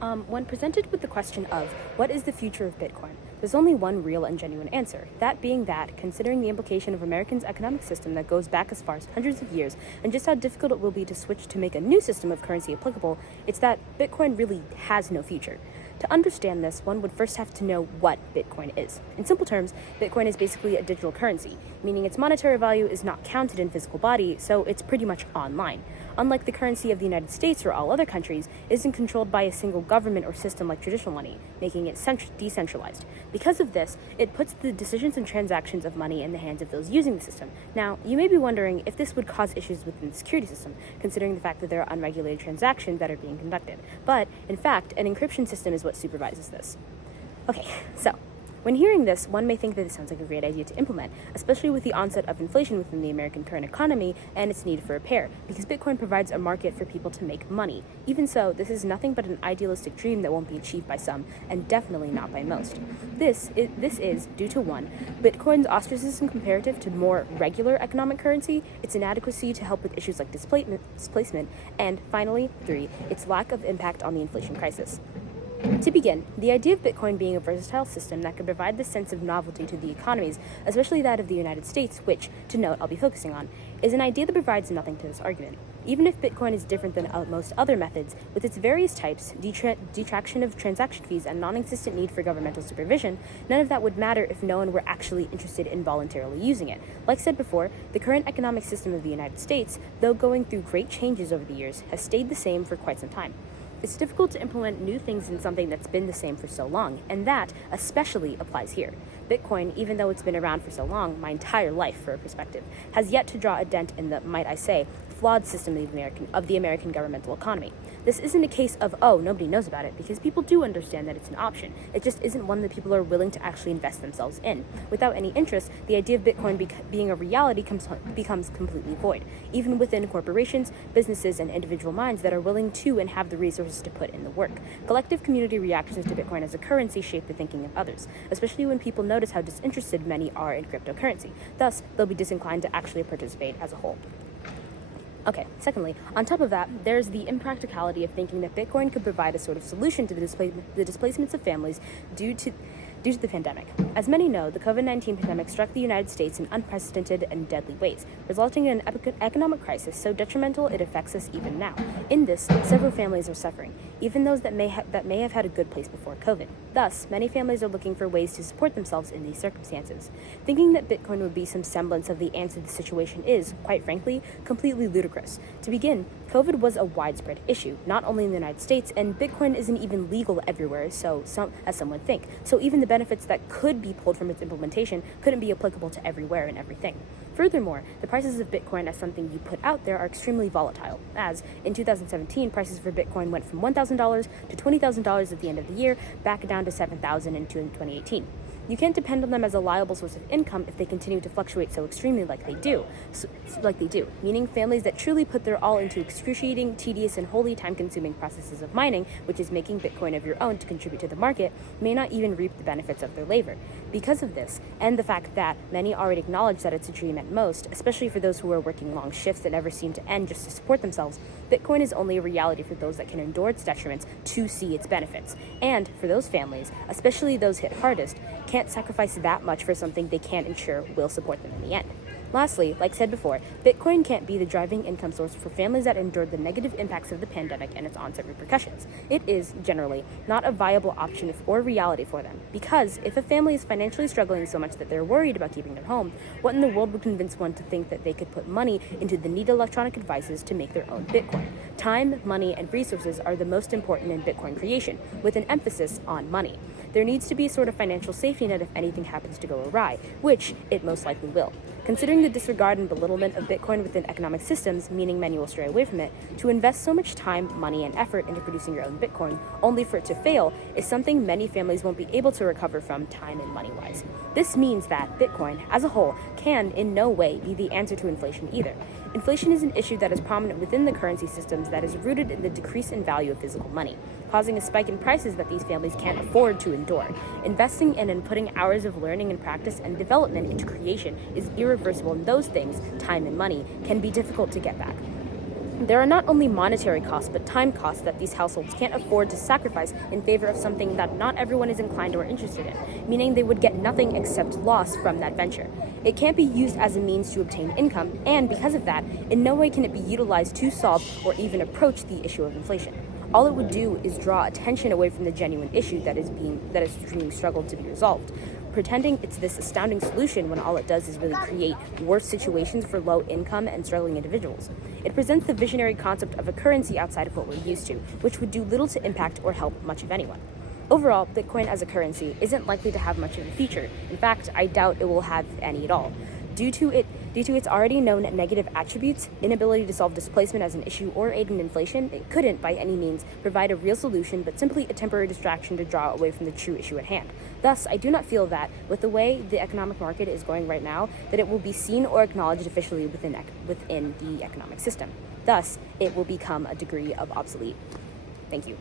When presented with the question of what is the future of Bitcoin, there's only one real and genuine answer. That being that, considering the implication of Americans' economic system that goes back as far as hundreds of years, and just how difficult it will be to switch to make a new system of currency applicable, it's that Bitcoin really has no future. To understand this, one would first have to know what Bitcoin is. In simple terms, Bitcoin is basically a digital currency, meaning its monetary value is not counted in physical body, so it's pretty much online. Unlike the currency of the United States or all other countries, it isn't controlled by a single government or system like traditional money, making it decentralized. Because of this, it puts the decisions and transactions of money in the hands of those using the system. Now, you may be wondering if this would cause issues within the security system, considering the fact that there are unregulated transactions that are being conducted. But, in fact, an encryption system is what supervises this. Okay, so when hearing this, one may think that it sounds like a great idea to implement, especially with the onset of inflation within the American current economy and its need for repair, because Bitcoin provides a market for people to make money. Even so, this is nothing but an idealistic dream that won't be achieved by some, and definitely not by most. This is due to 1, Bitcoin's ostracism comparative to more regular economic currency, its inadequacy to help with issues like displacement, and finally, 3, its lack of impact on the inflation crisis. To begin, the idea of Bitcoin being a versatile system that could provide this sense of novelty to the economies, especially that of the United States, which, to note, I'll be focusing on, is an idea that provides nothing to this argument. Even if Bitcoin is different than most other methods, with its various types, detraction of transaction fees, and non-existent need for governmental supervision, none of that would matter if no one were actually interested in voluntarily using it. Like said before, the current economic system of the United States, though going through great changes over the years, has stayed the same for quite some time. It's difficult to implement new things in something that's been the same for so long, and that especially applies here. Bitcoin, even though it's been around for so long, my entire life for a perspective, has yet to draw a dent in the, might I say, flawed system of the American governmental economy. This isn't a case of, oh, nobody knows about it, because people do understand that it's an option. It just isn't one that people are willing to actually invest themselves in. Without any interest, the idea of Bitcoin being a reality becomes completely void, even within corporations, businesses, and individual minds that are willing to and have the resources to put in the work. Collective community reactions to Bitcoin as a currency shape the thinking of others, especially when people notice how disinterested many are in cryptocurrency. Thus, they'll be disinclined to actually participate as a whole. Okay, secondly, on top of that, there's the impracticality of thinking that Bitcoin could provide a sort of solution to the displacements of families due to the pandemic. As many know, the COVID-19 pandemic struck the United States in unprecedented and deadly ways, resulting in an economic crisis so detrimental it affects us even now. In this, several families are suffering, even those that may have had a good place before COVID. Thus, many families are looking for ways to support themselves in these circumstances. Thinking that Bitcoin would be some semblance of the answer to the situation is, quite frankly, completely ludicrous. To begin, COVID was a widespread issue, not only in the United States, and Bitcoin isn't even legal everywhere, as some would think. So even the benefits that could be pulled from its implementation couldn't be applicable to everywhere and everything. Furthermore, the prices of Bitcoin as something you put out there are extremely volatile, as in 2017, prices for Bitcoin went from $1,000 to $20,000 at the end of the year, back down to $7,000 in 2018. You can't depend on them as a reliable source of income if they continue to fluctuate so extremely like they do, meaning families that truly put their all into excruciating, tedious, and wholly time-consuming processes of mining, which is making Bitcoin of your own to contribute to the market, may not even reap the benefits of their labor. Because of this, and the fact that many already acknowledge that it's a dream at most, especially for those who are working long shifts that never seem to end just to support themselves, Bitcoin is only a reality for those that can endure its detriments to see its benefits. And for those families, especially those hit hardest, can't sacrifice that much for something they can't ensure will support them in the end. Lastly, like said before, Bitcoin can't be the driving income source for families that endured the negative impacts of the pandemic and its onset repercussions. It is, generally, not a viable option or reality for them, because if a family is financially struggling so much that they're worried about keeping their home, what in the world would convince one to think that they could put money into the neat electronic devices to make their own Bitcoin? Time, money, and resources are the most important in Bitcoin creation, with an emphasis on money. There needs to be a sort of financial safety net if anything happens to go awry, which it most likely will. Considering the disregard and belittlement of Bitcoin within economic systems, meaning many will stray away from it, to invest so much time, money, and effort into producing your own Bitcoin, only for it to fail, is something many families won't be able to recover from time and money-wise. This means that Bitcoin, as a whole, can in no way be the answer to inflation either. Inflation is an issue that is prominent within the currency systems that is rooted in the decrease in value of physical money, causing a spike in prices that these families can't afford to endure. Investing in and putting hours of learning and practice and development into creation is irreversible, and those things, time and money, can be difficult to get back. There are not only monetary costs, but time costs that these households can't afford to sacrifice in favor of something that not everyone is inclined or interested in, meaning they would get nothing except loss from that venture. It can't be used as a means to obtain income, and because of that, in no way can it be utilized to solve or even approach the issue of inflation. All it would do is draw attention away from the genuine issue that is being struggled to be resolved, pretending it's this astounding solution when all it does is really create worse situations for low income and struggling individuals. It presents the visionary concept of a currency outside of what we're used to, which would do little to impact or help much of anyone. Overall, Bitcoin as a currency isn't likely to have much of a future. In fact, I doubt it will have any at all. Due to its already known negative attributes, inability to solve displacement as an issue or aid in inflation, it couldn't by any means provide a real solution, but simply a temporary distraction to draw away from the true issue at hand. Thus, I do not feel that, with the way the economic market is going right now, that it will be seen or acknowledged officially within the economic system. Thus, it will become a degree of obsolete. Thank you.